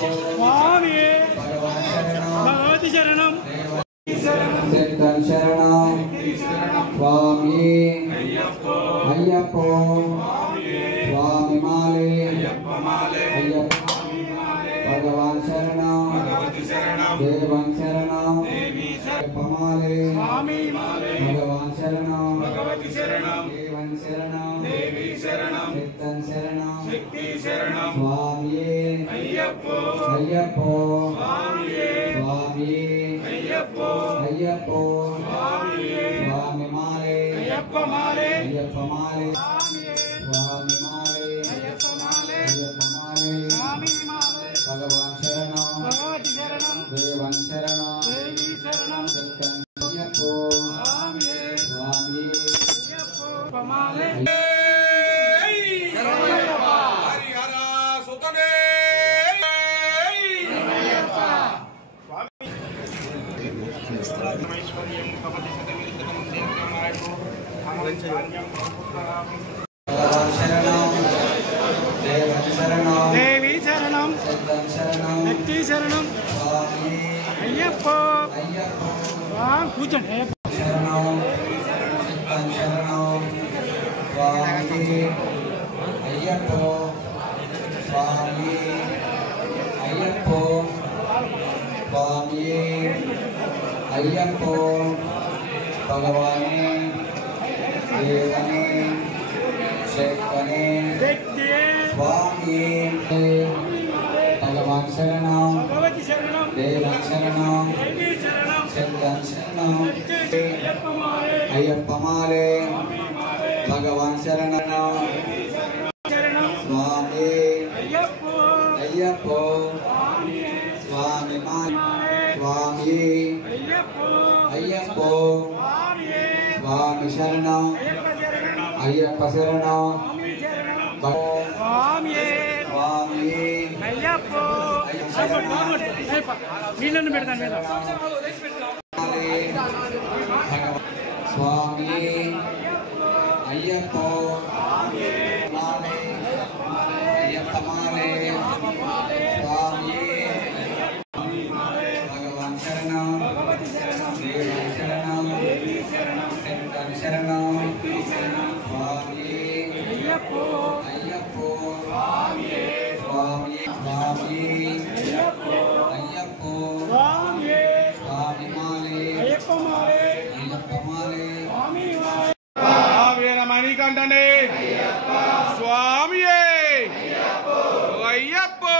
स्वामी भगवती शरणम शरणं स्वामी अय्यप्पो स्वामी माले भगवान शरणं देवं शरणं पमाले भगवान शरणं देवं शरणं चित्तं शरणं स्वामी अय्यप्पो स्वामी अय्यप्पो स्वामी माले स्वामी माले भगवान शरणं देवं शरणं चित्तं अय्यप्पो स्वामी देवी शरणम शक्ति शरणम अय्यप्पो पूजन अय्यप्पो स्वामी अय्यप्पो स्वामी अय्यप्पो भगवाने देवने शेखने स्वामी भगवान शरणं देवं शरणं चित्तं शरणं अय्यप्पमाले भगवान शरणं स्वामी अय्यप्पो स्वामी स्वामी अय्यप्पो स्वामी शरणं अय्यप्प शरणं स्वामी अय्यप्पो नीलनु పెడతాను మీద स्वामी अय्यप्पो अय्यप्पमाले स्वामी भगवान शरणं देवं शरणं चित्तं शरणं स्वामी अय्यप्पो स्वामी अय्यप्पो स्वामी माले अय्यप्पमाले मणिकंठने स्वामी अय्यप्पो